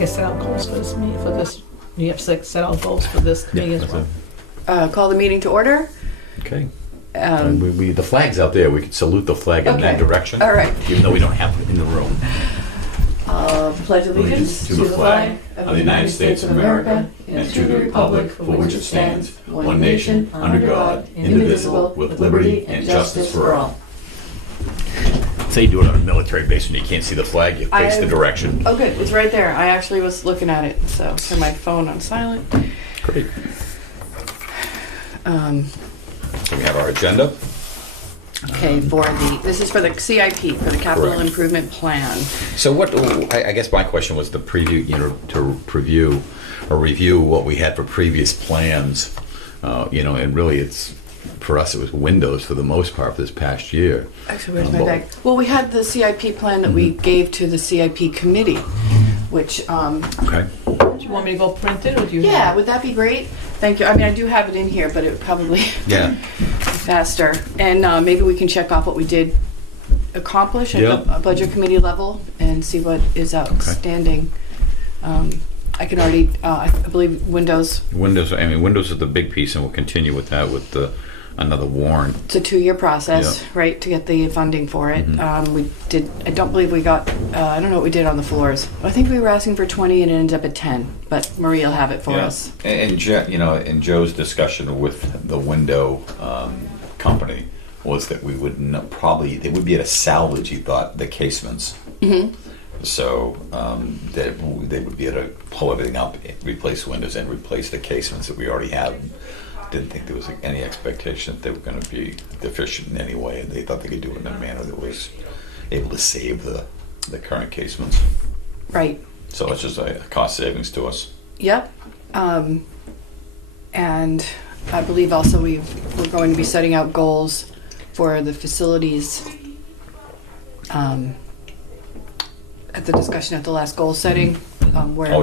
I set out goals for this meeting, you have to set out goals for this committee as well. Call the meeting to order. Okay. The flag's out there. We could salute the flag in that direction. All right. Even though we don't have it in the room. Pledge allegiance to the flag of the United States of America and to the republic for which it stands, one nation, under God, indivisible, with liberty and justice for all. Say you do it on a military base when you can't see the flag, you face the direction. Oh, good. It's right there. I actually was looking at it, so turn my phone on silent. Great. So we have our agenda. Okay, this is for the CIP, for the Capital Correct. Improvement Plan. So I guess my question was to review what we had for previous plans, and really for us it was windows for the most part for this past year. Actually, where's my bag? Well, we had the CIP plan that we gave to the CIP committee, which... Okay. Do you want me to go print it, or do you Yeah, have would that be great? Thank you. I mean, I do have it in here, but it would probably Yeah. be faster. And maybe we can check off what we did accomplish at the budget committee level and see what is outstanding. I can already, I believe Windows. Windows is the big piece, and we'll continue with that with another warrant. It's a 2-year process, right, to get the funding for it. I don't believe we got, I don't know what we did on the floors. I think we were asking for 20 and it ended up at 10, but Maria will have it for us. And in Joe's discussion with the window company was that we would they would be able to salvage, he thought, the casements. Mm-hmm. So that they would be able to pull everything up, replace windows, and replace the casements that we already have. Didn't think there was any expectation that they were going to be deficient in any way, and they thought they could do it in a manner that was able to save the current casements. Right. So it's just a cost savings to us. Yep. And I believe also we're going to be setting out goals for the facilities at the discussion at the last goal setting, where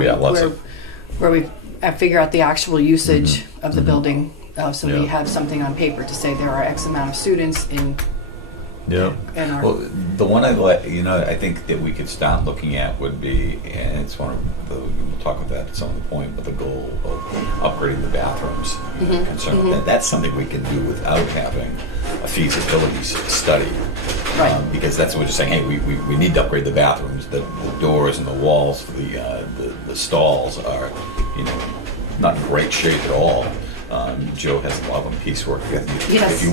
we figure out the actual usage of the building, so we have something on paper to say there are X amount of students in. Yeah. Well, the one I think that we could start looking at would be, and it's one of we'll talk about that at some point, but the goal of upgrading the bathrooms. That's something we can do without having a feasibility study. Right. Because that's what we're just saying, hey, we need to upgrade the bathrooms. The doors and the walls for the stalls are, not in great shape at all. Joe has a lot of piecework. Yes. If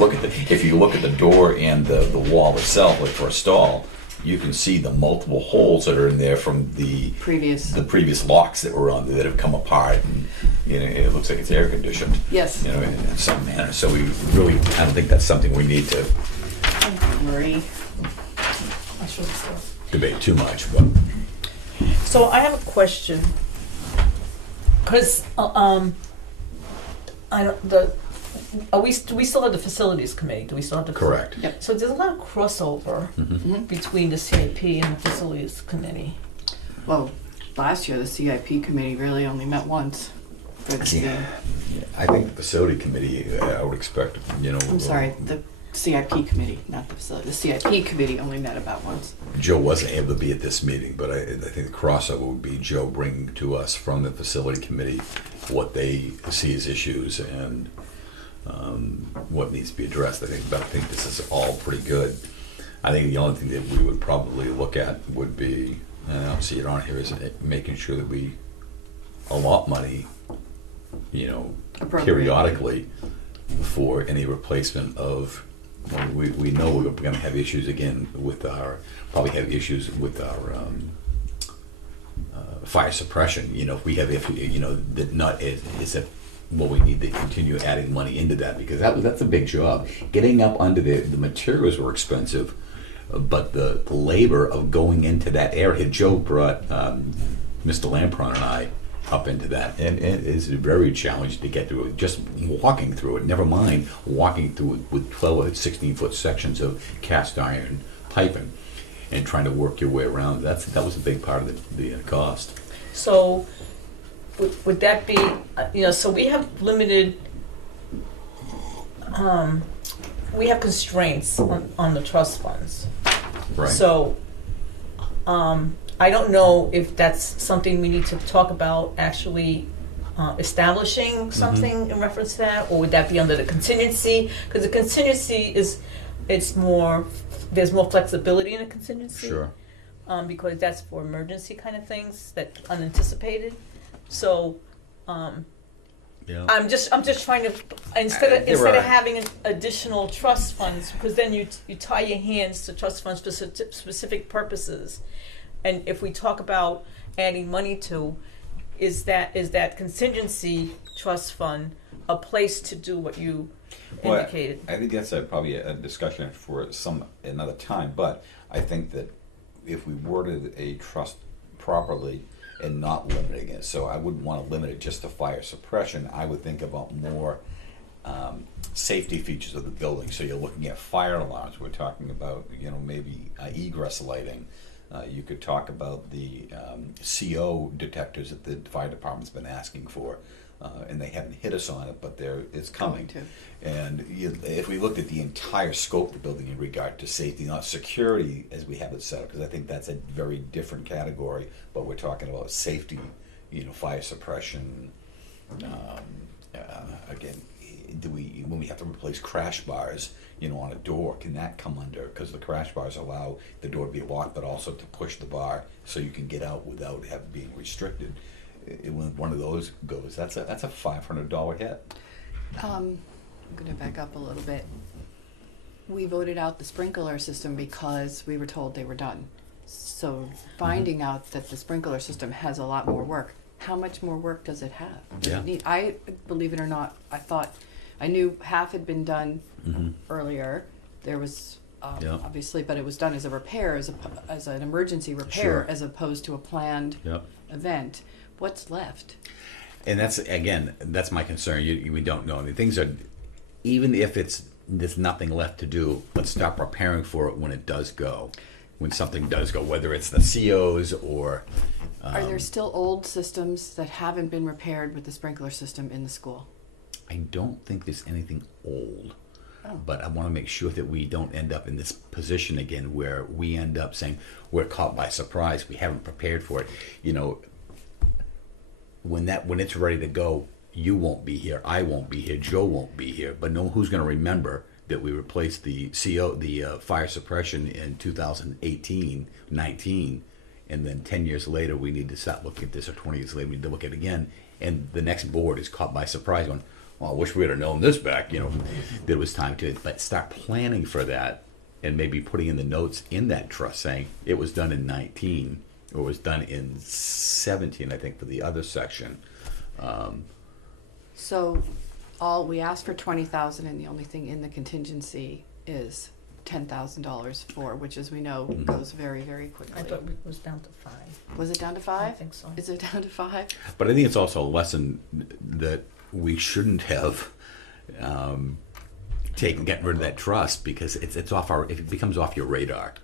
you look at the door and the wall itself, like for a stall, you can see the multiple holes that are in there from the previous locks that were on there that have come apart, and it looks like it's air conditioned. Yes. In some manner. So I don't think that's something we need to Marie. debate too much. But So I have a question, because do we still have the facilities committee? Do we still have the correct. Yep. So there's a lot of crossover between the CIP and the facilities committee. Well, last year the CIP committee really only met once. I think the facility committee, I would expect, I'm sorry, the CIP committee, not the facility. The CIP committee only met about once. Joe wasn't able to be at this meeting, but I think the crossover would be Joe bringing to us from the facility committee what they see as issues and what needs to be addressed. I think this is all pretty good. I think the only thing that we would probably look at would be, and I don't see it on here, is making sure that we allot money, periodically for any replacement of. We know we're going to have issues again with our fire suppression. If we have well, we need to continue adding money into that, because that's a big job. Getting up under the materials were expensive, but the labor of going into that area. Joe brought Mr. Lampron and I up into that, and it is very challenging to get through it. Just walking through it, never mind walking through it with 12 or 16-foot sections of cast iron piping and trying to work your way around. That was a big part of the cost. So would that be, so we have limited, we have constraints on the trust funds. Right. So I don't know if that's something we need to talk about, actually establishing something in reference to that, or would that be under the contingency? Because the contingency there's more flexibility in a contingency. Sure. Because that's for emergency kind of things that unanticipated. So Yeah. I'm just trying to instead of having additional trust funds, because then you tie your hands to trust funds for specific purposes. And if we talk about adding money to, is that contingency trust fund a place to do what you indicated? I think that's probably a discussion for another time. But I think that if we worded a trust properly and not limiting it, so I wouldn't want to limit it just to fire suppression. I would think about more safety features of the building. So you're looking at fire alarms. We're talking about maybe egress lighting. You could talk about the CO detectors that the fire department's been asking for, and they haven't hit us on it, but it's coming. And if we looked at the entire scope of the building in regard to safety, not security as we have it set up, because I think that's a very different category, but we're talking about safety, fire suppression. Again, when we have to replace crash bars, on a door, can that come under? Because the crash bars allow the door to be locked, but also to push the bar so you can get out without being restricted. When one of those goes, that's a $500 hit. I'm going to back up a little bit. We voted out the sprinkler system because we were told they were done. So finding out that the sprinkler system has a lot more work, how much more work does it have? Does it need? I, believe it or not, I knew half had been done earlier. There was obviously, but it was done as a repair, as an emergency repair, as opposed to a planned event. What's left? And that's my concern. We don't know. I mean, things are, even if there's nothing left to do, let's start preparing for it when it does go. When something does go, whether it's the COs or... Are there still old systems that haven't been repaired with the sprinkler system in the school? I don't think there's anything old. But I want to make sure that we don't end up in this position again where we end up saying we're caught by surprise. We haven't prepared for it. When it's ready to go, you won't be here. I won't be here. Joe won't be here. But who's going to remember that we replaced the fire suppression in 2018, 19, and then 10 years later we need to start looking at this, or 20 years later we need to look at it again, and the next board is caught by surprise going, well, I wish we would have known this back, there was time to, but start planning for that and maybe putting in the notes in that trust saying it was done in 19 or was done in 17, I think, for the other section. So we asked for $20,000 and the only thing in the contingency is $10,000 for, which as we know goes very, very quickly. I thought it was down to 5. Was it down to 5? I think so. Is it down to 5? But I think it's also a lesson that we shouldn't have getting rid of that trust, because if it becomes off your radar.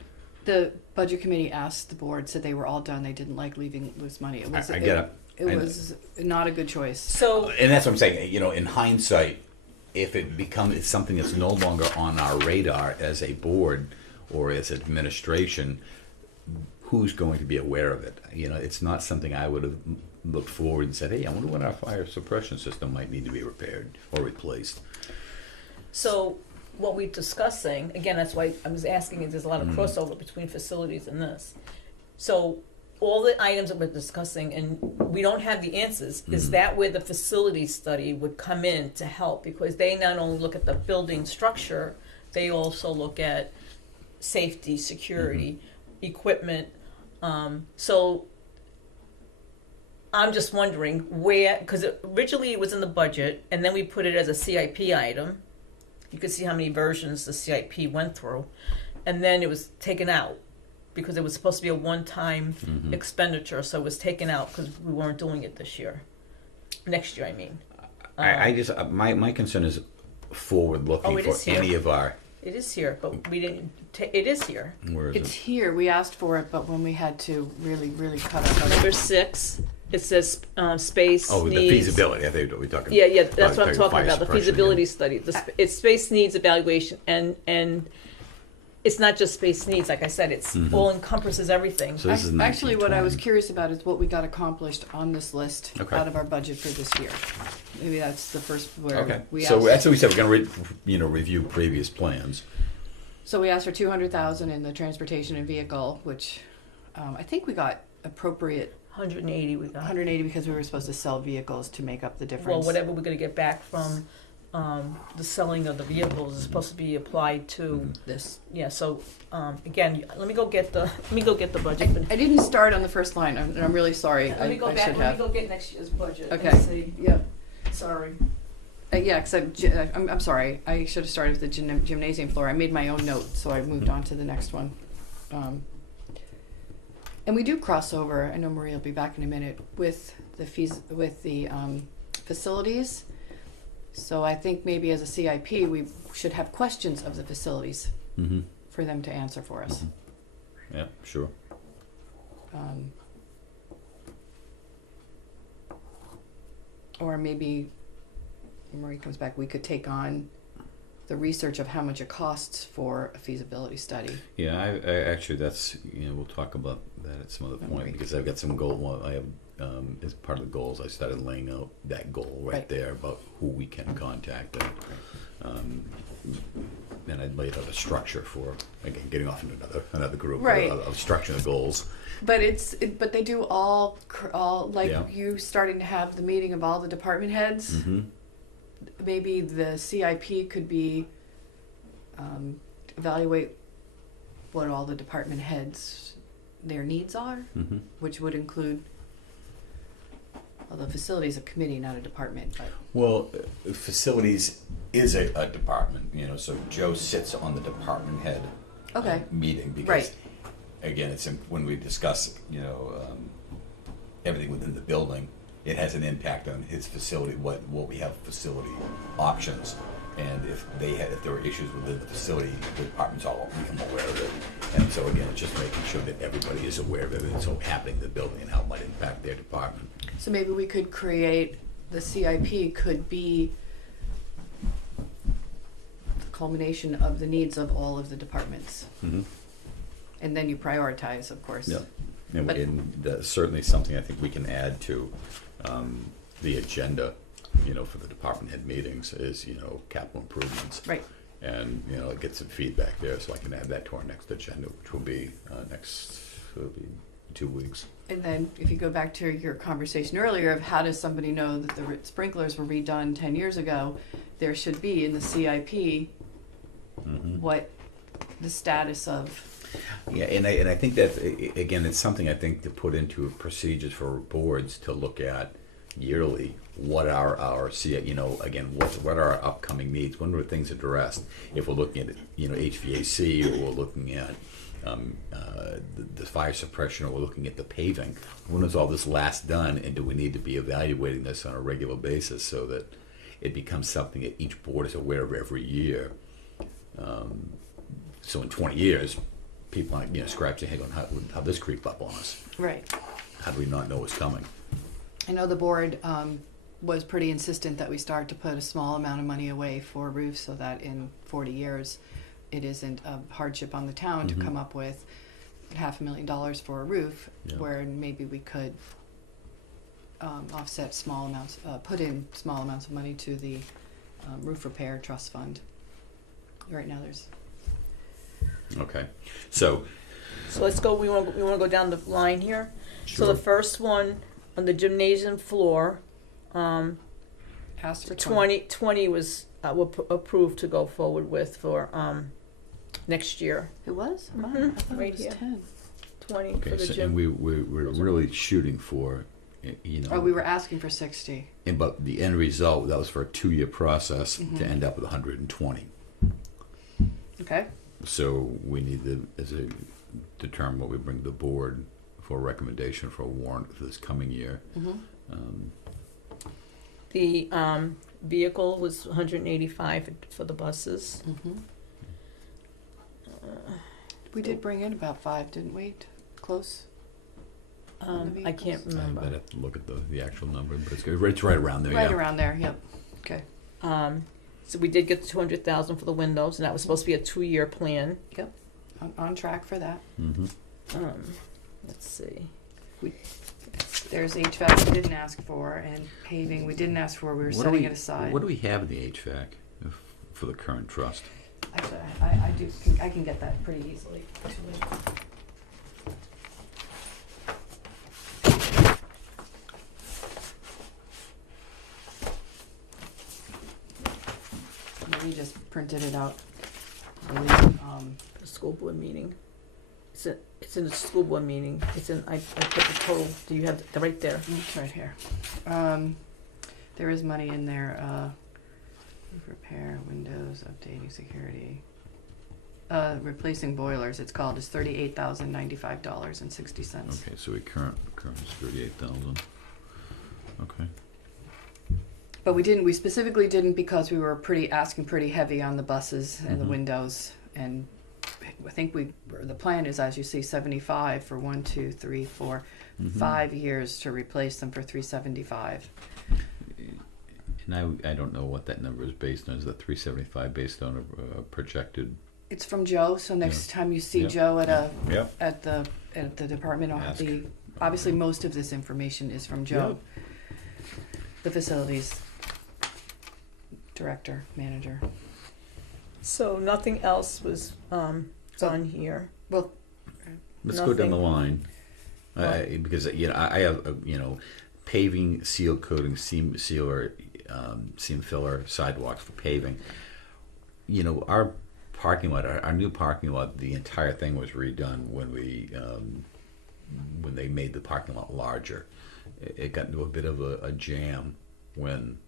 The budget committee asked the board, said they were all done. They didn't like leaving loose money. I get it. It was not a good choice. So, and that's what I'm saying. In hindsight, if it becomes something that's no longer on our radar as a board or as administration, who's going to be aware of it? It's not something I would have looked forward and said, hey, I wonder when our fire suppression system might need to be repaired or replaced. So what we're discussing, again, that's why I was asking if there's a lot of crossover between facilities and this. So all the items that we're discussing, and we don't have the answers, is that where the facility study would come in to help? Because they not only look at the building structure, they also look at safety, security, equipment. So I'm just wondering where, because originally it was in the budget, and then we put it as a CIP item. You could see how many versions the CIP went through. And then it was taken out because it was supposed to be a one-time expenditure, so it was taken out because we weren't doing it this year. Next year, I mean. I just, my concern is forward-looking for any of our... It is here, but we didn't. It is here. Where is it's here. We asked for it, but when we had to really, really cut it. Number 6, it says space needs. The feasibility. I think what we're talking about. Yeah, that's what I'm talking about. The feasibility study. It's space needs evaluation, and it's not just space needs, like I said, it's all encompasses everything. So this is Actually, what I was 1920. curious about is what we got accomplished on this list Okay. out of our budget for this year. Maybe that's the first where Okay, we so asked. that's what we said, we're gonna review previous plans. So we asked for 200,000 in the transportation and vehicle, which I think we got appropriate 180 we got. 180 because we were supposed to sell vehicles to make up the difference. Well, whatever we're gonna get back from the selling of the vehicles is supposed to be applied to, This. yeah, so, again, let me go get the budget. I didn't start on the first line, and I'm really sorry. Let me go I back, should let have. me go get next year's budget Okay. and see, Yep. sorry. Yeah, because I'm sorry. I should have started with the gymnasium floor. I made my own note, so I moved on to the next one. And we do cross over. I know Maria will be back in a minute with the facilities. So I think maybe as a CIP, we should have questions of the facilities Mm-hmm. for them to answer for us. Yeah, sure. Or maybe when Marie comes back, we could take on the research of how much it costs for a feasibility study. Yeah, I actually, that's, we'll talk about that at some other point, Okay. because I've got some goal, well, I have, as part of the goals, I started laying out that goal right there about who we can contact, and I laid out a structure for, again, getting off into another group Right. of structuring the goals. But but they do all like Yeah. you starting to have the meeting of all the department heads. Mm-hmm. Maybe the CIP could be evaluate what all the department heads their needs are, Mm-hmm. which would include. Well, the facility is a committee, not a department. But Well, Facilities is a department, so Joe sits on the department head okay, meeting because, Right. again, it's when we discuss, everything within the building, it has an impact on his facility, what we have facility options. And if there are issues within the facility, the departments all become aware of it. And so again, it's just making sure that everybody is aware of it, so happening in the building and how it might impact their department. so maybe we could create the CIP could be the culmination of the needs of all of the departments, Mm-hmm. and then you prioritize, of course. Yeah, and, But- and that's certainly something I think we can add to the agenda, for the department head meetings is, capital improvements. Right. And, get some feedback there, so I can add that to our next agenda, which will be it'll be 2 weeks. And then if you go back to your conversation earlier of how does somebody know that the sprinklers were redone 10 years ago, there should be in the CIP Mm-hmm. what the status of. Yeah, and I think that, again, it's something I think to put into procedures for boards to look at yearly. What are our, again, what are our upcoming needs? When are things addressed? If we're looking at, HVAC, or we're looking at the fire suppression, or we're looking at the paving, when is all this last done, and do we need to be evaluating this on a regular basis so that it becomes something that each board is aware of every year? So in 20 years, people aren't, scratch their head going, how this creep up on us? Right. How do we not know what's coming? I know the board was pretty insistent that we start to put a small amount of money away for roofs so that in 40 years it isn't a hardship on the town to come up with $500,000 for a roof, Yeah. where maybe we could offset small amounts, put in small amounts of money to the roof repair trust fund. Right now there's. Okay, so So let's go, we wanna go down the line here? So Sure. the first one, on the gymnasium floor, Asked for 20 was, approved to go forward with for, next year. It was? Wow, Mhm, I thought right it was here. 10. 20 for okay, the so, and gym. we're really shooting for, Oh, we were asking for 60. and but the end result, that was for a 2-year process Mhm. to end up with 120. Okay. So we need to, determine what we bring to the board for a recommendation for a warrant for this coming year. Mm-hmm. The vehicle was 185 for the buses. Mm-hmm. We did bring in about 5, didn't we? Close. On the I can't vehicles? I'd remember. have to look at the actual number, but it's right around there. Right yeah. around there. Yep. Okay. So we did get 200,000 for the windows, and that was supposed to be a 2-year plan. Yep. on track for that. Let's see. There's HVAC we didn't ask for, and paving we didn't ask for. We were setting it aside. What do we have in the HVAC for the current trust? Actually, I can get that pretty easily. Actually. We just printed it out. The school board meeting. It's in the school board meeting. I put the total. Do you have it right there? It's right here. There is money in there. Repair, windows, updating security. Replacing boilers, it's called, is $38,095.60. Okay, so current is 38,000. Okay. But we specifically didn't because we were asking pretty heavy on the buses and the windows, and I think the plan is, as you see, 75 for 1, 2, 3, 4, 5 years to replace them for 375. And I don't know what that number is based on. Is that 375 based on a projected? It's from Joe. So next time you see Joe at the department, obviously most of this information is from Joe, the facilities director, manager. So nothing else was on here. Well, let's go down the line, because I have paving, seal coating, seam sealer, seam filler, sidewalks for paving. Our parking lot, our new parking lot, the entire thing was redone when they made the parking lot larger. It got into a bit of a jam when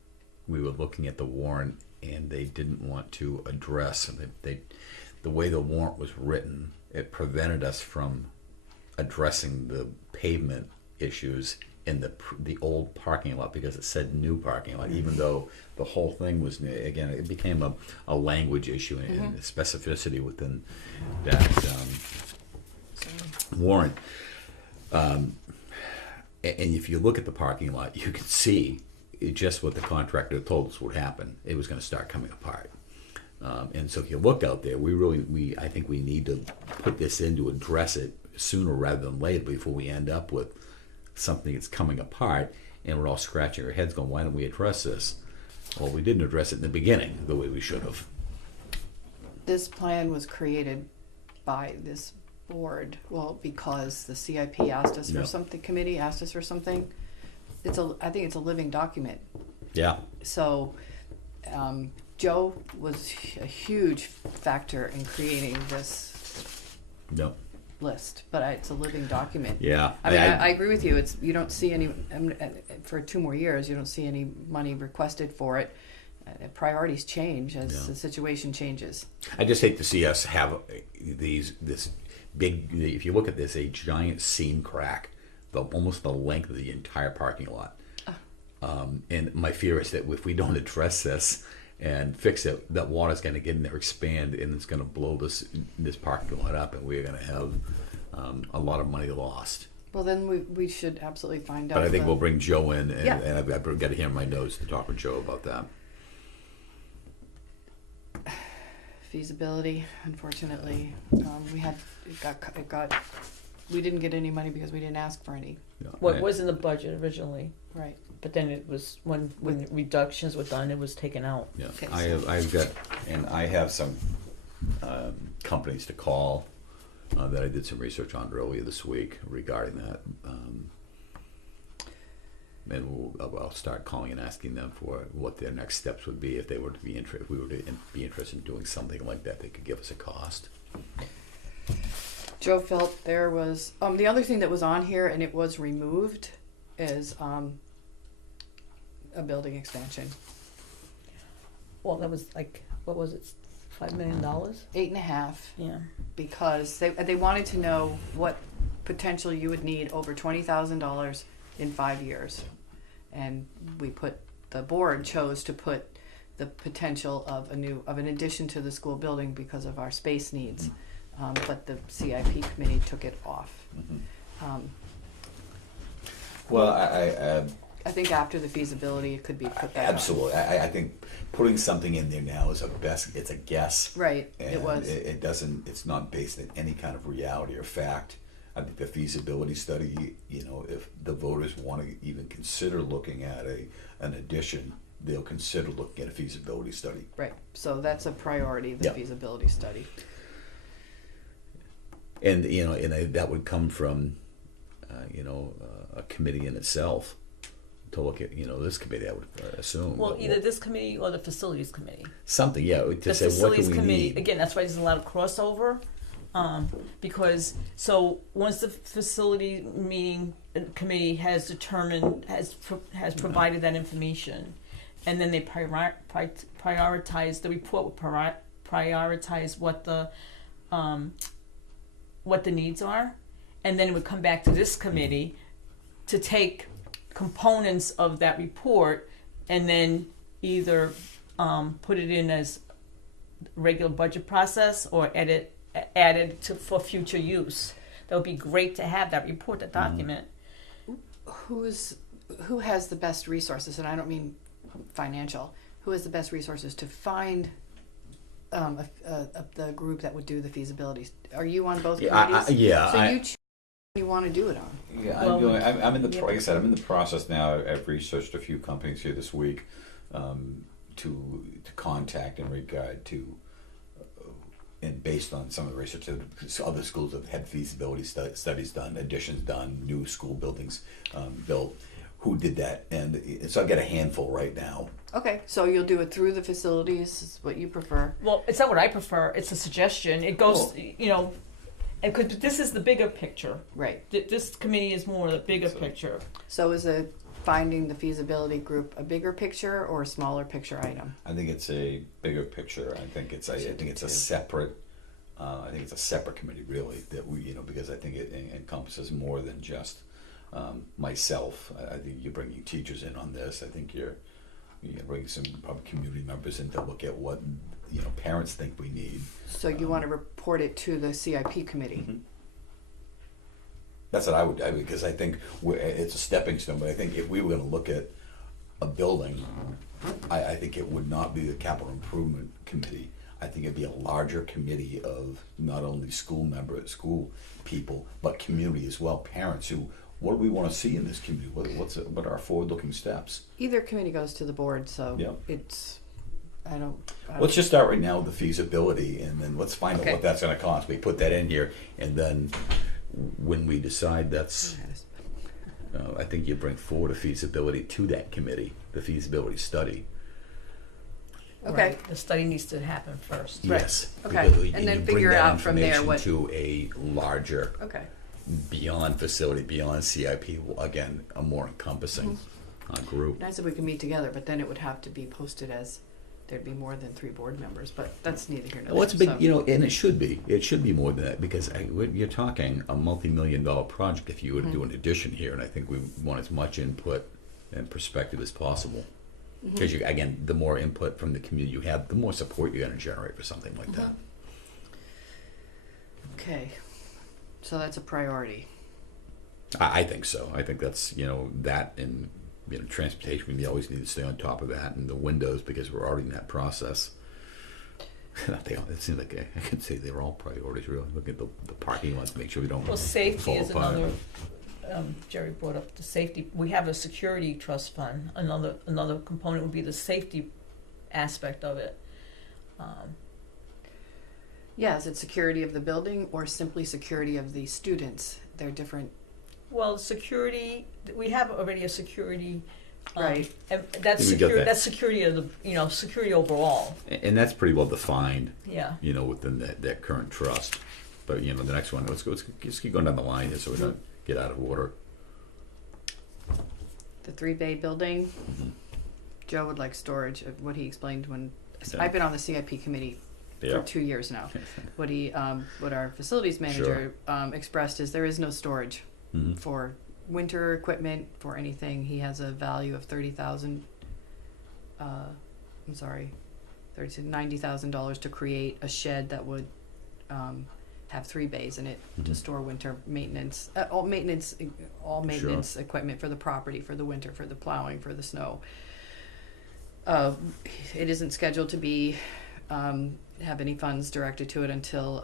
we were looking at the warrant, and they didn't want to address the way the warrant was written. It prevented us from addressing the pavement issues in the old parking lot because it said new parking lot, even though the whole thing was new. Again, it became a language issue and specificity within that warrant. And if you look at the parking lot, you can see just what the contractor told us would happen. It was going to start coming apart. And so if you look out there, I think we need to put this in to address it sooner rather than later before we end up with something that's coming apart and we're all scratching our heads going, why don't we address this? Well, we didn't address it in the beginning the way we should have. This plan was created by this board, because the CIP asked us for something, committee asked us for something. I think it's a living document. Yeah. So Joe was a huge factor in creating this list, but it's a living document. Yeah. I agree with you. You don't see any, for 2 more years, you don't see any money requested for it. Priorities change as the situation changes. I just hate to see us have this big, if you look at this, a giant seam crack, almost the length of the entire parking lot. And my fear is that if we don't address this and fix it, that water's going to get in there, expand, and it's going to blow this parking lot up, and we're going to have a lot of money lost. Well, then we should absolutely find out. But I think we'll bring Joe in, and I've got to hear my notes to talk with Joe about that. Feasibility, unfortunately, we didn't get any money because we didn't ask for any. What was in the budget originally? Right. But then it was when reductions were done, it was taken out. Yeah, Okay, I have some companies to call that I did some research on earlier this week regarding that, and I'll start calling and asking them for what their next steps would be if we were to be interested in doing something like that. They could give us a cost. Joe felt there was the other thing that was on here and it was removed is a building expansion. Well, that was what was it, $5 million? $8.5. Yeah. Because they wanted to know what potential you would need over $20,000 in 5 years, and the board chose to put the potential of an addition to the school building because of our space needs, but the CIP committee took it off. Well, I think after the feasibility, it could be put back on. Absolutely. I think putting something in there now is it's a guess. Right, And it was. it's not based in any kind of reality or fact. I think the feasibility study, if the voters want to even consider looking at an addition, they'll consider looking at a feasibility study. Right, so that's a priority, the Yeah. feasibility study. And, that would come from, a committee in itself to look at, this committee, I would assume. Well, either this committee or the facilities committee. Something, yeah, to The say what do facilities we committee, need. again, that's why there's a lot of crossover. Because, so once the facility committee has determined, has provided that information, and then they prioritize, the report will prioritize what the needs are, and then it would come back to this committee to take components of that report and then either put it in as regular budget process or added for future use. That would be great to have that report, that document. Who has the best resources, and I don't mean financial, who has the best resources to find the group that would do the feasibilities? Are you on both committees? So you choose who you want to do it on. Yeah, Well, I'm in the like I said, I'm in the process now. I've researched a few companies here this week to contact in regard to, and based on some of the research that other schools have had feasibility studies done, additions done, new school buildings built. Who did that? And so I've got a handful right now. Okay, so you'll do it through the facilities, is what you prefer. Well, it's not what I prefer. It's a suggestion. It goes, and because this is the bigger picture. Right. This committee is more the bigger picture. So is it finding the feasibility group a bigger picture or a smaller picture item? I think it's a bigger picture. I think it's a separate. I think it's a separate committee, really, that we because I think it encompasses more than just myself. I think you're bringing teachers in on this. I think you're bringing some probably community members in to look at what parents think we need. So you want to report it to the CIP committee? Mm-hmm. That's what I would, because I think it's a stepping stone. But I think if we were going to look at a building, I think it would not be the capital improvement committee. I think it'd be a larger committee of not only school people, but community as well, parents who. What do we want to see in this community? What are our forward-looking steps? Either committee goes to the board, so Yeah. it's. I don't. Let's just start right now with the feasibility, and then let's find out what that's going to cost. We put that in here, and then when we decide that's, I think you bring forward a feasibility to that committee, the feasibility study. Okay. Right. The study needs to happen first. Yes. Okay. And then you figure bring that out from there information what. to a larger, Okay. beyond facility, beyond CIP, again, a more encompassing group. Nice if we could meet together, but then it would have to be posted as there'd be more than 3 board members. But that's neither here nor there. Well, it's a big, so. and it should be. It should be more than that because you're talking a multi-million-dollar project if you were to do an addition here, and I think we want as much input and perspective as possible. Because again, the more input from the community you have, the more support you're going to generate for something like that. Okay. So that's a priority. I think so. I think that's that and transportation. We always need to stay on top of that, and the windows because we're already in that process. It seems like I could say they're all priorities. Really, look at the parking lots, make sure we don't. Well, safety fall is apart. another. Jerry brought up the safety. We have a security trust fund. Another component would be the safety aspect of it. Yeah, is it security of the building or simply security of the students? They're different. Well, security. We have already a security. Right. And that's We got security. that. That's security of the security overall. And that's pretty well defined. Yeah. Within that current trust. But the next one. Let's just keep going down the line here so we don't get out of order. The 3-bay building. Joe would like storage of what he explained when I've been on the CIP committee for 2 years now. What our facilities manager expressed is there is no storage for winter equipment, for anything. He has a value of $90,000 to create a shed that would have 3 bays in it to store winter maintenance, all maintenance equipment for the property, for the winter, for the plowing, for the snow. It isn't scheduled to be have any funds directed to it until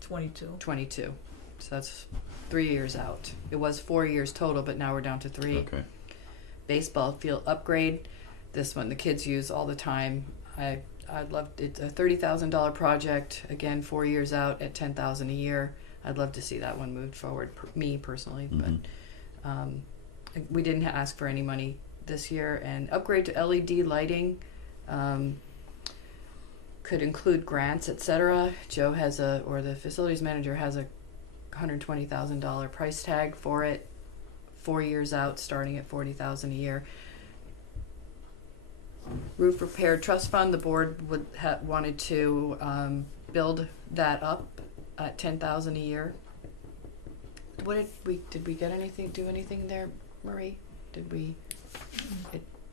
22. So that's 3 years out. It was 4 years total, but now we're down to 3. Okay. Baseball field upgrade. This one the kids use all the time. I'd love, it's a $30,000 project. Again, 4 years out at $10,000 a year. I'd love to see that one moved forward. Me personally, but we didn't ask for any money this year. And upgrade to LED lighting could include grants, etc. Joe has or the facilities manager has a $120,000 price tag for it. 4 years out, starting at $40,000 a year. Roof repair trust fund. The board would wanted to build that up at $10,000 a year. What did we get anything? Do anything there, Marie? Did we?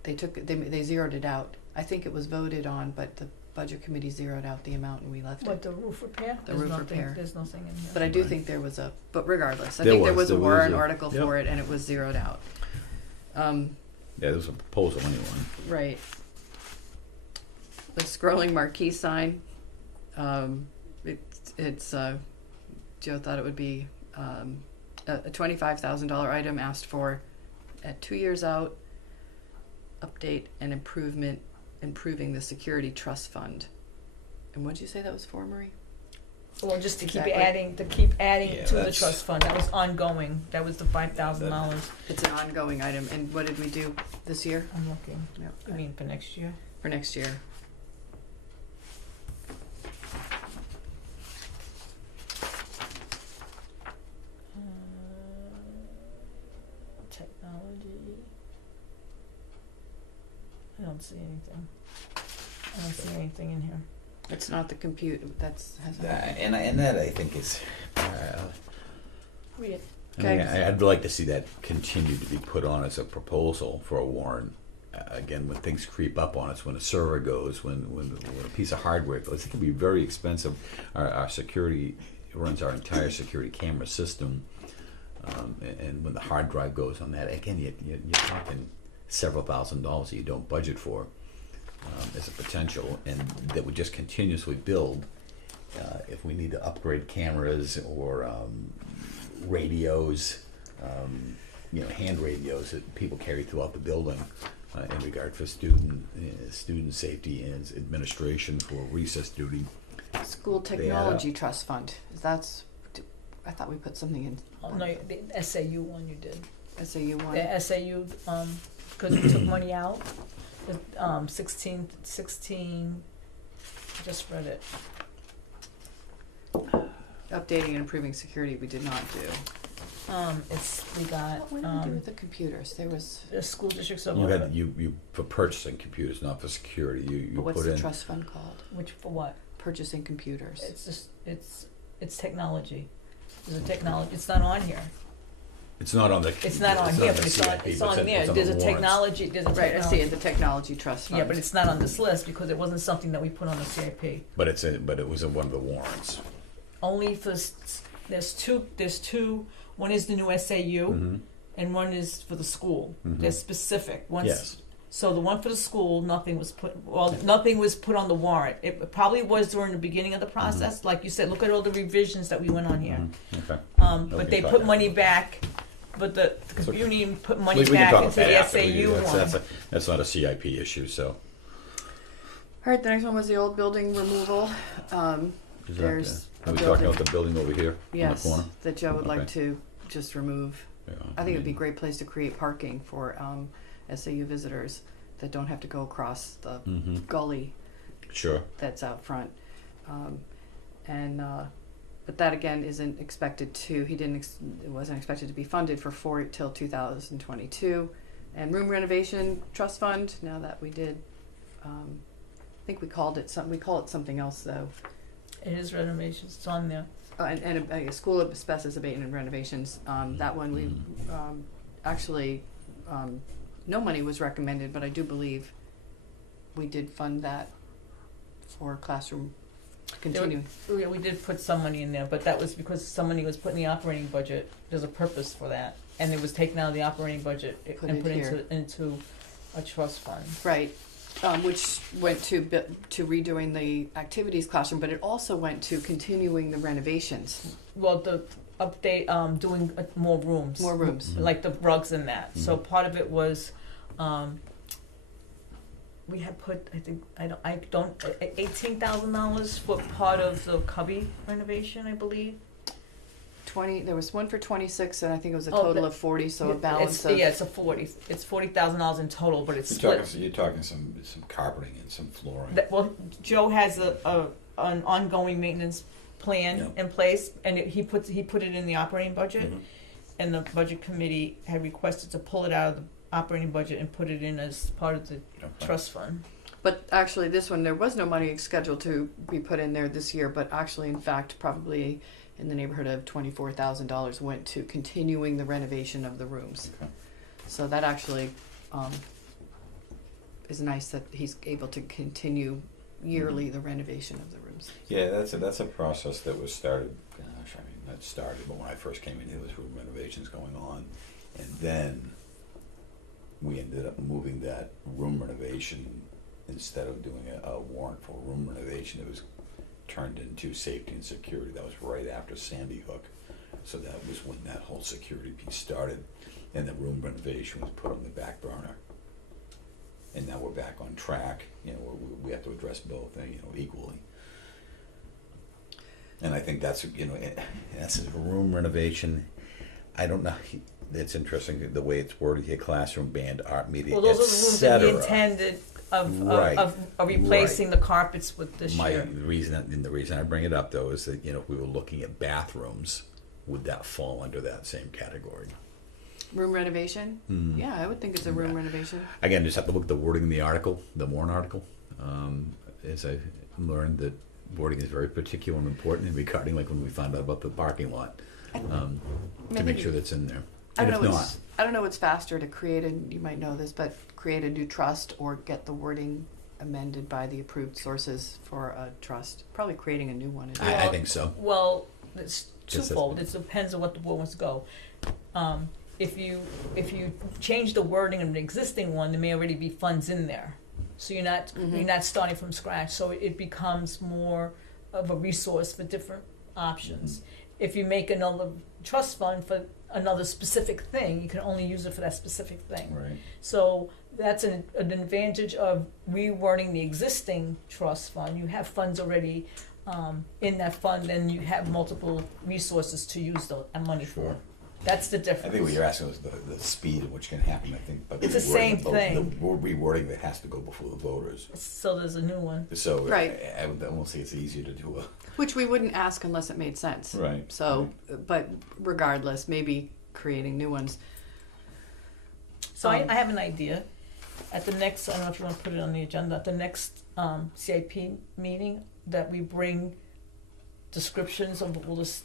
They zeroed it out. I think it was voted on, but the budget committee zeroed out the amount and we left What, it. the roof repair? The roof repair. There's nothing in here. But I do think there was but regardless, I There think there was was a warrant a- article yep. for it and it was zeroed out. Yeah, there was a proposal anyway. Right. The scrolling marquee sign, it's Joe thought it would be a $25,000 item asked for at 2 years out, update and improving the security trust fund. And what did you say that was for, Marie? Well, just to Exactly. keep adding Yeah, to the that's- trust fund. That was ongoing. That was the $5,000. It's an ongoing item. And what did we do this year? I'm looking. Yep. I mean, for next year. For next year. Technology. I don't see anything. I don't see anything in here. It's not the compute. And that I think is. Read it. Okay. I'd like to see that continue to be put on as a proposal for a warrant. Again, when things creep up on us, when a server goes, when a piece of hardware goes, it can be very expensive. Our security runs our entire security camera system, and when the hard drive goes on that, again, you're talking several $1,000s that you don't budget for as a potential, and that would just continuously build if we need to upgrade cameras or radios, hand radios that people carry throughout the building in regard for student safety and administration for recess duty. School technology trust fund. I thought we put something in. Oh, no, the SAU one you did. SAU one. The SAU, because we took money out. The 16, I just read it. Updating and improving security we did not do. We got What did we do with the computers? There was. the school districts You over. had you for purchasing computers, not for security. You But what's put the in trust fund called? Which for what? Purchasing computers. It's just it's technology. There's a technology. It's not on here. It's not on the. It's not on here, but it's on. CIP, It's but on there. it's on There's the a warrants. technology. There's a Right, I technology. see it. The technology trust fund. Yeah, but it's not on this list because it wasn't something that we put on the CIP. But it was in one of the warrants. Only for there's two. One is the new SAU, and one is for the school. They're specific. One's, Yes. So the one for the school, nothing was put on the warrant. It probably was during the beginning of the process. Like you said, look at all the revisions that we went on here. Okay. But they Okay, put fine. money back. But the So- computer union put We money can back talk into about the that after. SAU one. That's not a CIP issue, so. All right, the next one was the old building removal. Is There's Are a we talking building, about the building over here yes, on the corner? that Joe would like Okay. to just remove. Yeah, I think it would be a great place to create parking for SAU visitors that don't have to go across the gully Sure. that's out front. But that again isn't expected to, it wasn't expected to be funded till 2022. And room renovation trust fund, now that we did, I think we call it something else though. It is renovations. It's on there. And a school of asbestos abatement and renovations, that one we, actually, no money was recommended, but I do believe we did fund that for classroom continue. We did put some money in there, but that was because some money was put in the operating budget. There's a purpose for that, and it was taken out of the operating budget and put into a trust fund. Right, which went to redoing the activities classroom, but it also went to continuing the renovations. Well, the update, doing more rooms. More rooms. Like the rugs and that. So part of it was, we had put, I think, $18,000 for part of the cubby renovation, I believe. There was one for 26, and I think it was a total of 40, so a balance of... Yeah, it's a 40. It's $40,000 in total, but it's split. You're talking some carpeting and some flooring. Well, Joe has an ongoing maintenance plan in place, and he put it in the operating budget, and the budget committee had requested to pull it out of the operating budget and put it in as part of the trust fund. But actually, this one, there was no money scheduled to be put in there this year, but actually, in fact, probably in the neighborhood of $24,000 went to continuing the renovation of the rooms. Okay. So that actually is nice that he's able to continue yearly the renovation of the rooms. Yeah, that's a process that was started. Gosh, I mean, not started, but when I first came in, there was room renovations going on, and then we ended up moving that room renovation instead of doing a warrant for room renovation. It was turned into safety and security. That was right after Sandy Hook, so that was when that whole security piece started, and the room renovation was put on the back burner. And now we're back on track. You know, we have to address both, equally. And I think that's, that's a room renovation. I don't know. It's interesting the way it's worded here: classroom, band, art, media, Well, those are the rooms that we intended of replacing the carpets with this year. The reason I bring it up though is that if we were looking at bathrooms, would that fall under that same category? Room renovation? Yeah, I would think it's a room renovation. Again, just have to look at the wording in the article, the warrant article. As I learned that wording is very particular and important regarding, like when we found out about the parking lot, to make sure that's in there. I don't know what's faster to create, and you might know this, but create a new trust or get the wording amended by the approved sources for a trust. Probably creating a new one. I think so. Well, it's twofold. It depends on what the board wants to go. If you change the wording of the existing one, there may already be funds in there, so you're not starting from scratch. So it becomes more of a resource for different options. If you make another trust fund for another specific thing, you can only use it for that specific thing. Right. So that's an advantage of rewording the existing trust fund. You have funds already in that fund, and you have multiple resources to use the money for. That's the difference. I think what you're asking is the speed at which can happen. I think, but it's the same thing. The rewording that has to go before the voters. So there's a new one. So right. I won't say it's easier to do which we wouldn't ask unless it made sense. Right. So, but regardless, maybe creating new ones. So I have an idea. At the next, I don't know if you want to put it on the agenda. At the next CIP meeting, that we bring descriptions of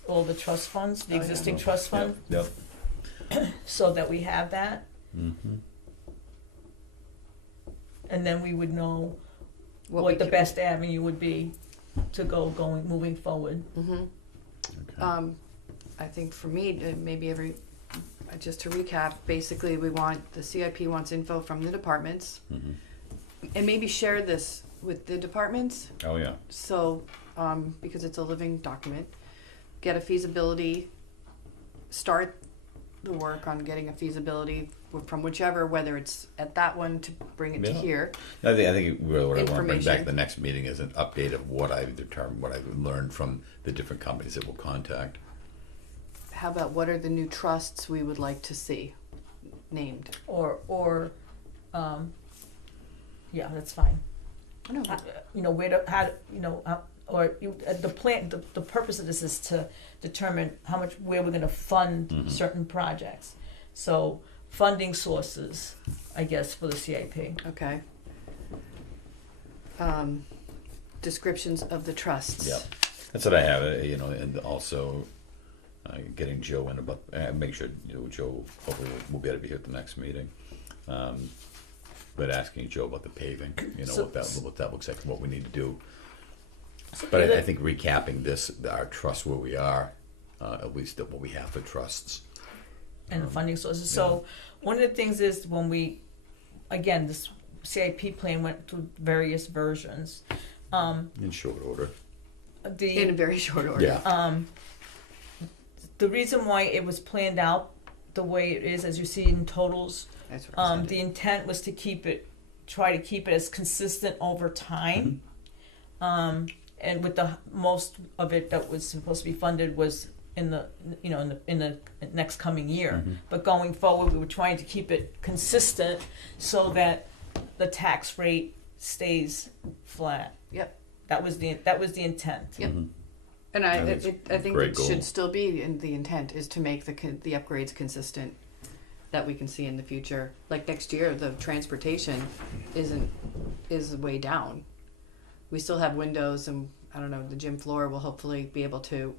all the trust funds, the existing trust fund, so that we have that, and then we would know what the best avenue would be to moving forward. Okay. I think for me, maybe just to recap, basically the CIP wants info from the departments, and maybe share this with the departments. Oh yeah. So. Because it's a living document, get a feasibility, start the work on getting a feasibility from whichever, whether it's at that one to bring it to here. I think what I want to bring back at the next meeting is an update of what I've determined, what I've learned from the different companies that we'll contact. How about what are the new trusts we would like to see named? Yeah, that's fine. I know. The purpose of this is to determine where we're going to fund certain projects. So funding sources, I guess, for the CIP. Okay. Descriptions of the trusts. Yeah, that's what I have. And also getting Joe in about make sure Joe hopefully will be able to be here at the next meeting. But asking Joe about the paving, what that looks like, and what we need to do. But I think recapping this, our trust where we are, at least what we have for trusts. And funding sources. So one of the things is when again, this CIP plan went through various versions. In short order. In a very short order. Yeah. The reason why it was planned out the way it is, as you see in totals, That's what I said. the intent was to try to keep it as consistent over time. And with the most of it that was supposed to be funded was in the next coming year. But going forward, we were trying to keep it consistent so that the tax rate stays flat. Yep. That was the intent. Yep. And I think great it goal. should still be in the intent is to make the upgrades consistent that we can see in the future. Like next year, the transportation is way down. We still have windows, and I don't know, the gym floor will hopefully be able to.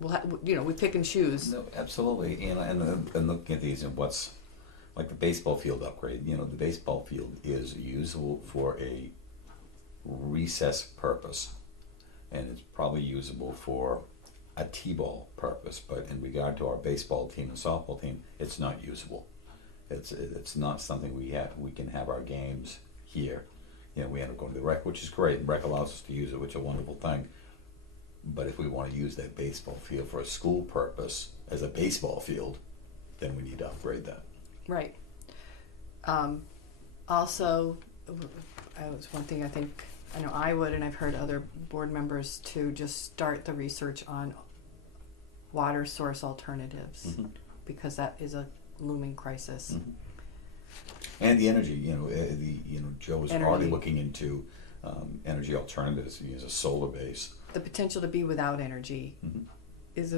We pick and choose. No, absolutely, and looking at these and what's like the baseball field upgrade. The baseball field is usable for a recess purpose, and it's probably usable for a t-ball purpose. But in regard to our baseball team and softball team, it's not usable. It's not something we can have our games here. We end up going to the rec, which is great. Rec allows us to use it, which is a wonderful thing. But if we want to use that baseball field for a school purpose as a baseball field, then we need to upgrade that. Right. Also, was one thing I know I would, and I've heard other board members to just start the research on water source alternatives, because that is a looming crisis. And the energy, Joe was already Energy. looking into energy alternatives. He has a solar base. The potential to be without energy is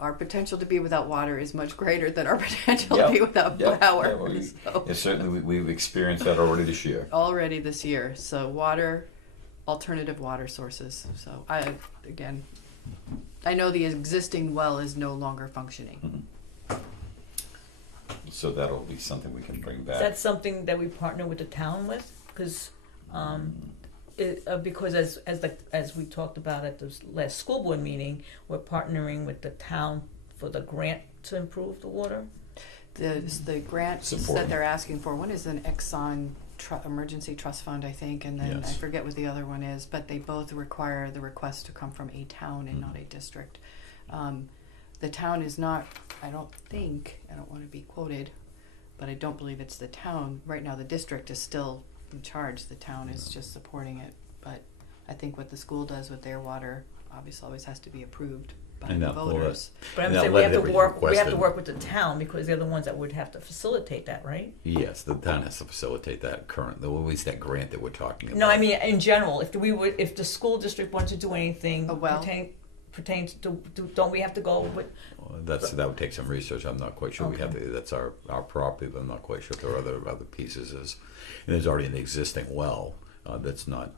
our potential to be without water is much greater than our potential to be without power. Yeah, well, So, certainly we've experienced that already this year. already this year. So alternative water sources. So I know the existing well is no longer functioning. So that'll be something we can bring back. Is that something that we partner with the town with? Because as we talked about at the last school board meeting, we're partnering with the town for the grant to improve the water. The grants Supporting. that they're asking for, one is an Exxon emergency trust fund, I think, and then Yes. I forget what the other one is, but they both require the request to come from a town and not a district. The town is not, I don't want to be quoted, but I don't believe it's the town. Right now the district is still in charge. The town is just supporting it. But I think what the school does with their water obviously always has to be approved by And the that voters. But I'm Now, saying let we have it to be work requested. with the town because they're the ones that would have to facilitate that, right? Yes, the town has to facilitate that at least that grant that we're talking about. No, I mean in general, if the school district wants to do anything A well? pertains to, don't we have to go with? That would take some research. I'm not quite sure we have to. That's our property, but I'm not quite sure if there are other pieces. And there's already an existing well that's not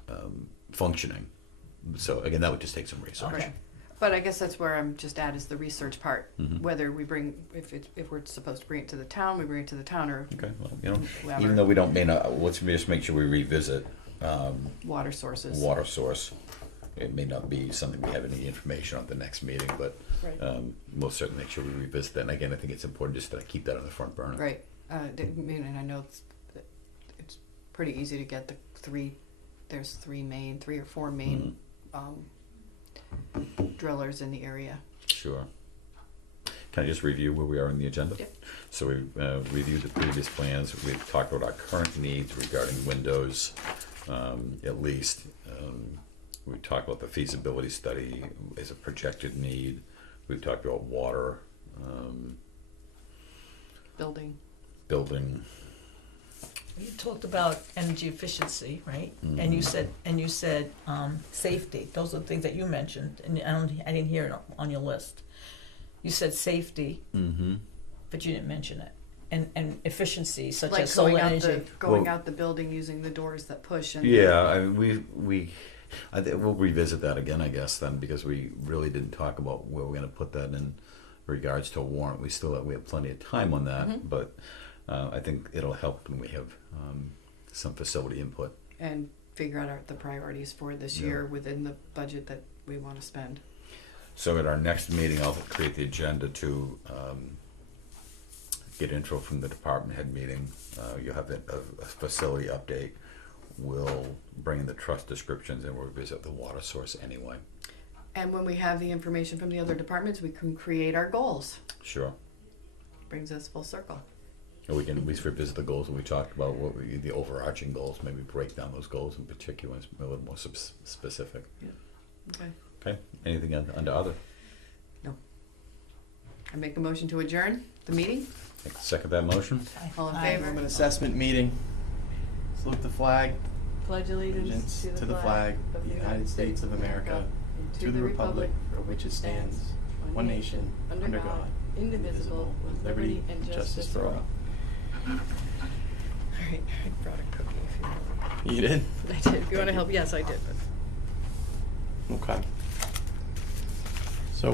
functioning. So again, that would just take some research. Okay. But I guess that's where I'm just at is the research part. Mhm. Whether we if we're supposed to bring it to the town, we bring it to the town, or Okay. Well, whoever. even though we don't let's just make sure we revisit Water sources. water source. It may not be something we have any information on at the next meeting, but Right. we'll certainly make sure we revisit that. And again, I think it's important just to keep that on the front burner. Right. And I know it's pretty easy to get there's three or four main drillers in the area. Sure. Can I just review where we are in the agenda? Yep. So we reviewed the previous plans. We've talked about our current needs regarding windows, at least. We talked about the feasibility study as a projected need. We've talked about water, Building. building. You talked about energy efficiency, right? Mhm. And you said safety. Those are the things that you mentioned, and I didn't hear it on your list. You said safety, Mm-hmm. but you didn't mention it. And efficiency, such Like as solar going energy. out the building using the doors that push. And Yeah, I mean, I think we'll revisit that again, I guess, then, because we really didn't talk about where we're going to put that in regards to a warrant. We have plenty of time on that, but I think it'll help when we have some facility input. And figure out the priorities for this Yeah. year within the budget that we want to spend. So at our next meeting, I'll create the agenda to get info from the department head meeting. You'll have a facility update. We'll bring in the trust descriptions and we'll visit the water source anyway. And when we have the information from the other departments, we can create our goals. Sure. Brings us full circle. And we can at least revisit the goals that we talked about, the overarching goals, maybe break down those goals in particular, a little more specific. Yeah. Okay. Okay, anything under other? No. I make a motion to adjourn the meeting. Second that motion? All in Have favor? an assessment meeting. Salute the flag. Pledge Allegiance to the flag of the United States of America, and to the republic for which it stands, one nation, under God, indivisible, with liberty and justice for all. All right, I brought a cookie if you want. You did? I did. If you want to help, yes, I did. But Okay. So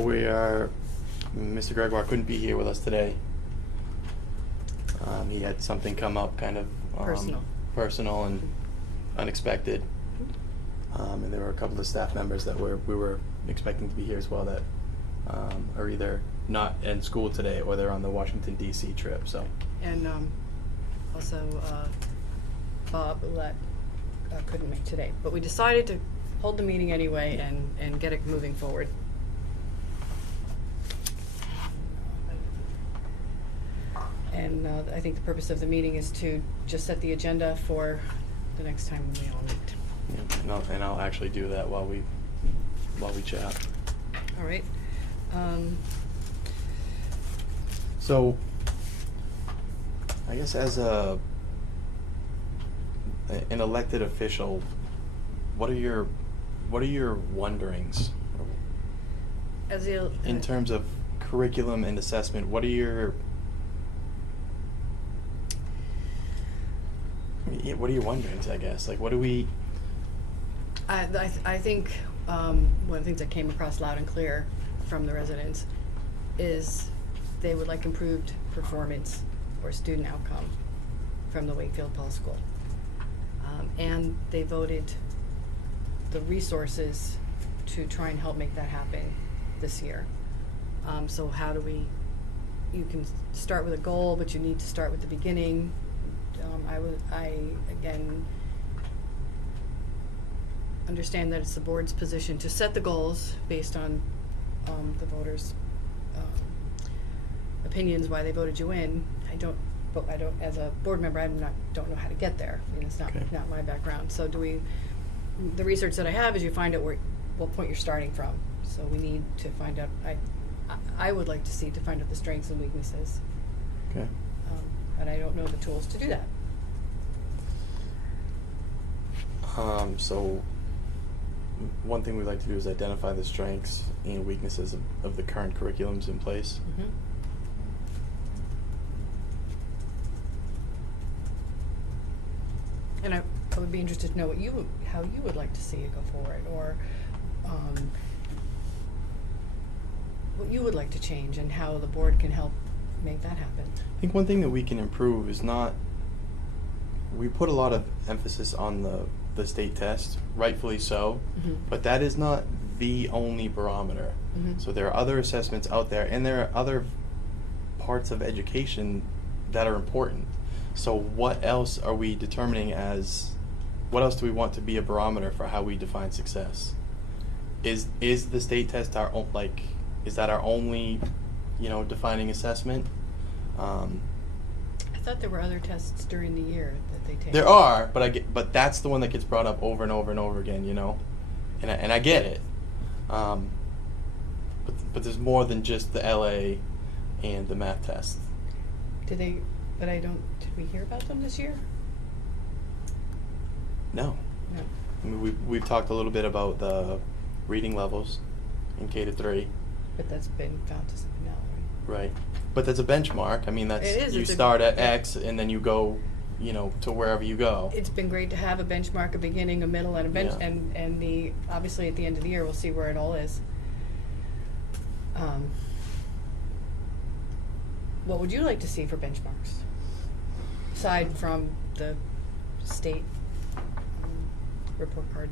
Mr. Gregoire couldn't be here with us today. He had something come up kind of personal and unexpected. And there were a couple of staff members that we were expecting to be here as well that are either not in school today or they're on the Washington D.C. trip. So. And also Bob that couldn't make today, but we decided to hold the meeting anyway and get it moving forward. And I think the purpose of the meeting is to just set the agenda for the next time we all meet. Yeah, and I'll actually do that while we chat. All right. So, I guess as an elected official, what are your wonderings As the in terms of curriculum and assessment? What are your wonderings? I guess what do we? I think one of the things that came across loud and clear from the residents is they would like improved performance or student outcome from the Wakefield Public School. And they voted the resources to try and help make that happen this year. So how do you can start with a goal, but you need to start with the beginning. I again understand that it's the board's position to set the goals based on the voters' opinions, why they voted you in. I don't, as a board member, don't know how to get there. I mean, it's not my background. So the research that I have is you find out what point you're starting from. So we need to find out, I would like to find out the strengths and weaknesses. Okay. But I don't know the tools to do that. So one thing we'd like to do is identify the strengths and weaknesses of the current curriculums in place. Mm-hmm. And I would be interested to know how you would like to see it go forward, or what you would like to change, and how the board can help make that happen. I think one thing that we can improve is we put a lot of emphasis on the state test, rightfully so, Mm-hmm. but that is not the only barometer. Mm-hmm. So there are other assessments out there, and there are other parts of education that are important. So what else are we determining what else do we want to be a barometer for how we define success? Is the state test is that our only, defining assessment? I thought there were other tests during the year that they take. There are, but that's the one that gets brought up over and over and over again, and I get it. But there's more than just the LA and the math test. Did we hear about them this year? No. No. I mean, we've talked a little bit about the reading levels in K-3. But that's been found to now, right? Right. But that's a benchmark. I mean, that's It is. you It's start at yeah. X and then you go, to wherever you go. It's been great to have a benchmark, a beginning, a middle, and a bench, Yeah. and obviously at the end of the year we'll see where it all is. What would you like to see for benchmarks, aside from the state report card.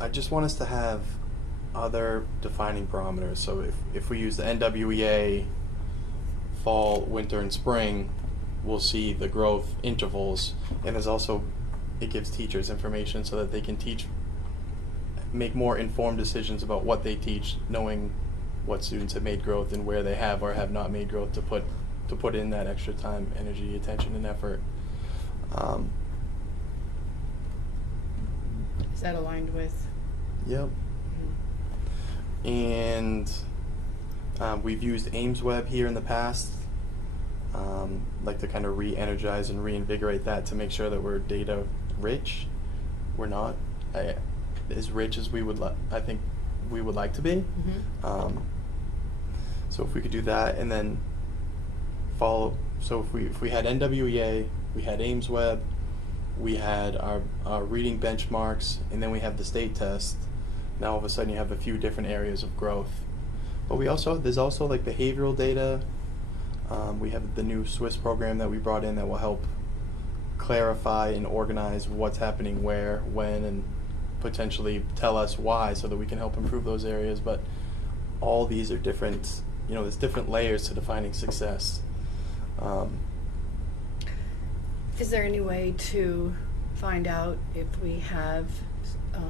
I just want us to have other defining barometers. So if we use the NWEA fall, winter, and spring, we'll see the growth intervals. And there's also, it gives teachers information so that they can make more informed decisions about what they teach, knowing what students have made growth and where they have or have not made growth to put in that extra time, energy, attention, and effort. Is that aligned with? Yep. And we've used AimsWeb here in the past, like to kind of re-energize and reinvigorate that to make sure that we're data rich. We're not as rich as we would I think we would like to be. So if we could do that and then follow, so if we had NWEA, we had AimsWeb, we had our reading benchmarks, and then we have the state test. Now all of a sudden you have a few different areas of growth. But there's also like behavioral data. We have the new Swiss program that we brought in that will help clarify and organize what's happening where, when, and potentially tell us why so that we can help improve those areas. But all these are different, there's different layers to defining success. Is there any way to find out if we have, I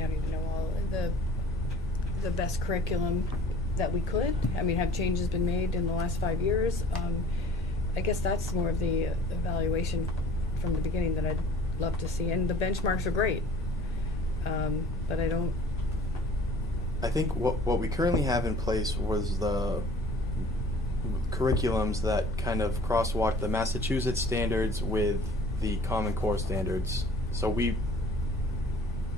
don't even know all the best curriculum that we could? I mean, have changes been made in the last 5 years? I guess that's more of the evaluation from the beginning that I'd love to see. And the benchmarks are great, but I don't. I think what we currently have in place was the curriculums that kind of crosswalk the Massachusetts standards with the Common Core standards. So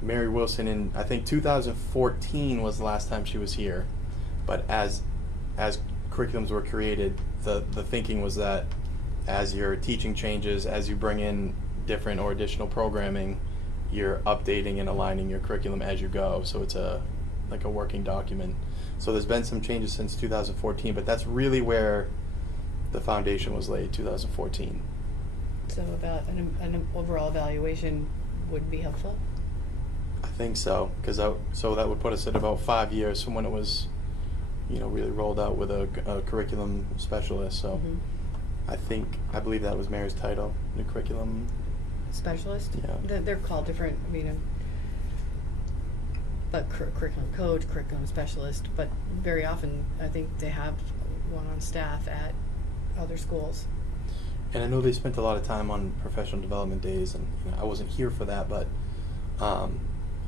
Mary Wilson in, I think 2014 was the last time she was here, but as curriculums were created, the thinking was that as your teaching changes, as you bring in different or additional programming, you're updating and aligning your curriculum as you go. So it's like a working document. So there's been some changes since 2014, but that's really where the foundation was laid, 2014. So about an overall evaluation would be helpful? I think so, because that would put us at about 5 years from when it was, really rolled out with a curriculum specialist. So I believe that was Mary's title, new curriculum specialist? Yeah. They're called different, but curriculum coach, curriculum specialist, but very often I think they have one on staff at other schools. And I know they spent a lot of time on professional development days, and I wasn't here for that, but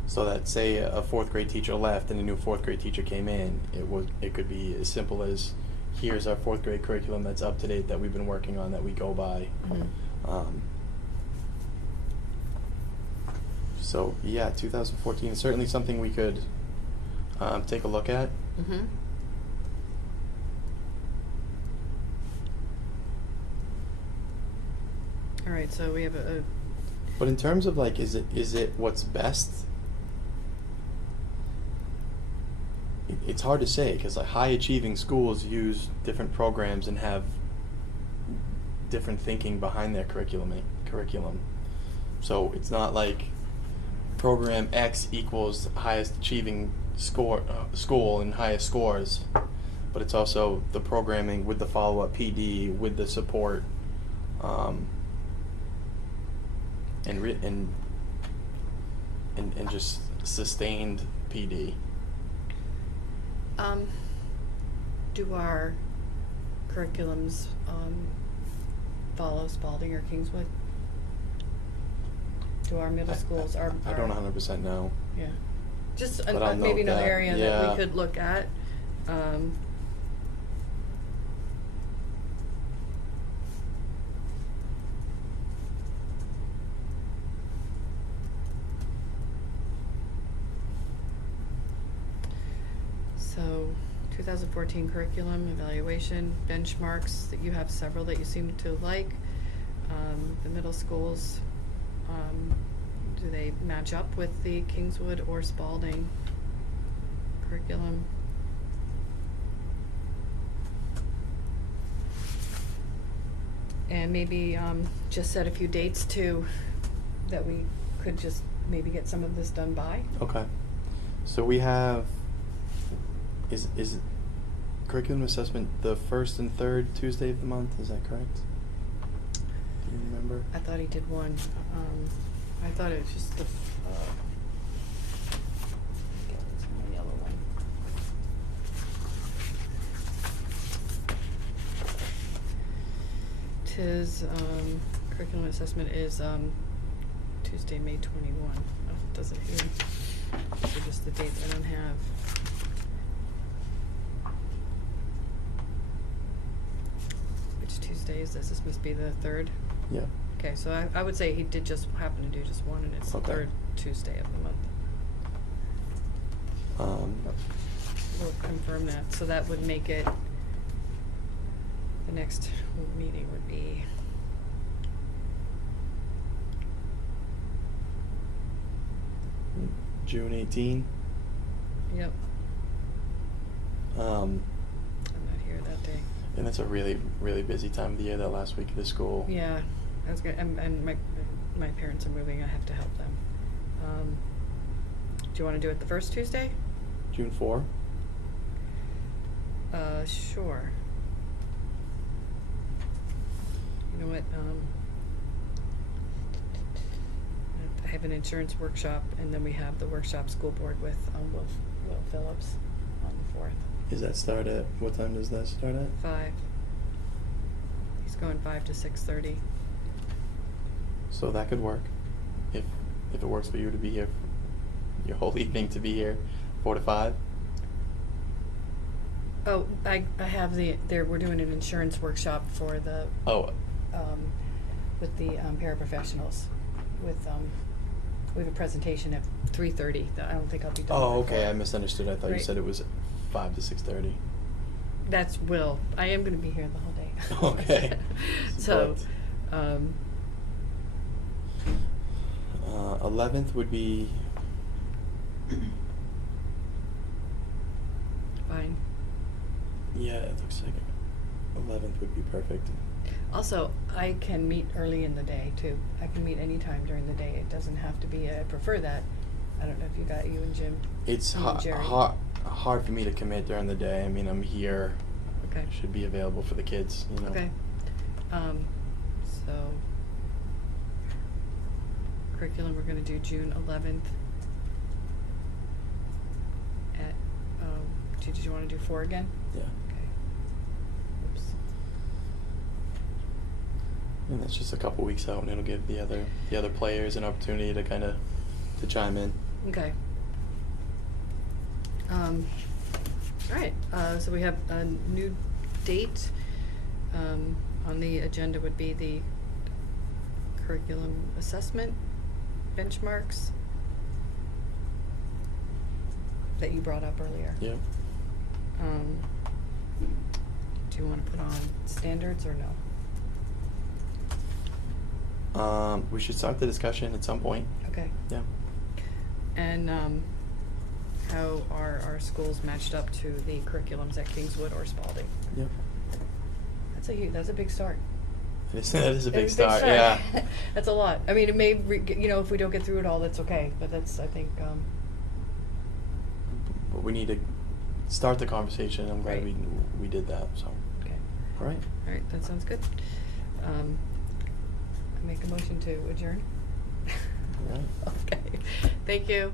so that say a fourth grade teacher left and a new fourth grade teacher came in, it could be as simple as, here's our fourth grade curriculum that's up to date that we've been working on that we go by. So yeah, 2014 is certainly something we could take a look at. All right, so we have a. But in terms of like, is it what's best? It's hard to say, because like high achieving schools use different programs and have different thinking behind their curriculum. So it's not like program X equals highest achieving school and highest scores, but it's also the programming with the follow-up PD, with the support, and just sustained PD. Do our curriculums follow Spalding or Kingswood? Do our middle schools are? I don't 100% know. Yeah, just note maybe another that. area that we could look at. So 2014 curriculum evaluation benchmarks, that you have several that you seem to like. The middle schools, do they match up with the Kingswood or Spalding curriculum? And maybe just set a few dates too, that we could just maybe get some of this done by. Okay. So we have, is curriculum assessment the first and third Tuesday of the month? Is that correct? Do you remember? I thought he did one. I thought it was just the. Get this one, yellow one. Tis curriculum assessment is Tuesday, May 21. Oh, it does it here. These are just the dates I don't have. Which Tuesday is this? This must be the 3rd? Yeah. Okay, so I would say he did just happen to do just one, and it's the Okay. 3rd Tuesday of the month. We'll confirm that. So that would make it, the next meeting would be June 18. yep. Um, I'm not here that day. and it's a really, really busy time of the year, that last week of the school. Yeah, I was gonna, and my parents are moving. I have to help them. Do you want to do it the first Tuesday? June 4. Sure. You know what? I have an insurance workshop, and then we have the workshop school board with Will Phillips on the 4th. Is that start at, what time does that start at? 5. He's going 5 to 6:30. So that could work, if it works for you to be here, your whole evening to be here, 4 to 5. Oh, I have we're doing an insurance workshop for the Oh, with the paraprofessionals. We have a presentation at 3:30 that I don't think I'll be done. oh, before. okay. I misunderstood. I thought you Right. said it was 5 to 6:30. That's Will. I am going to be here the whole day. Okay. So, But, 11th would be fine. yeah. It looks like 11th would be perfect. Also, I can meet early in the day too. I can meet anytime during the day. It doesn't have to be. I prefer that. I don't know if you and Jim. It's you and Jerry. hard for me to commit during the day. I mean, I'm here. Okay. Should be available for the kids. You know. Okay. So curriculum, we're going to do June 11th. At did you want to do 4 again? Yeah. Okay. Oops. And that's just a couple weeks out, and it'll give the other players an opportunity to kind of to chime in. Okay. All right. So we have a new date. On the agenda would be the curriculum assessment benchmarks that you brought up earlier. Yeah. Do you want to put on standards or no? We should start the discussion at some point. Okay. Yeah. And how are our schools matched up to the curriculums at Kingswood or Spalding? Yeah. That's a big start. That is a big It's start. Yeah. That's a lot. I mean, it may, if we don't get through it all, that's okay. But that's, I think. But we need to start the conversation. I'm glad Right. we did that. So. Okay. All right. All right. That sounds good. I make a motion to adjourn. All right. Okay. Thank you.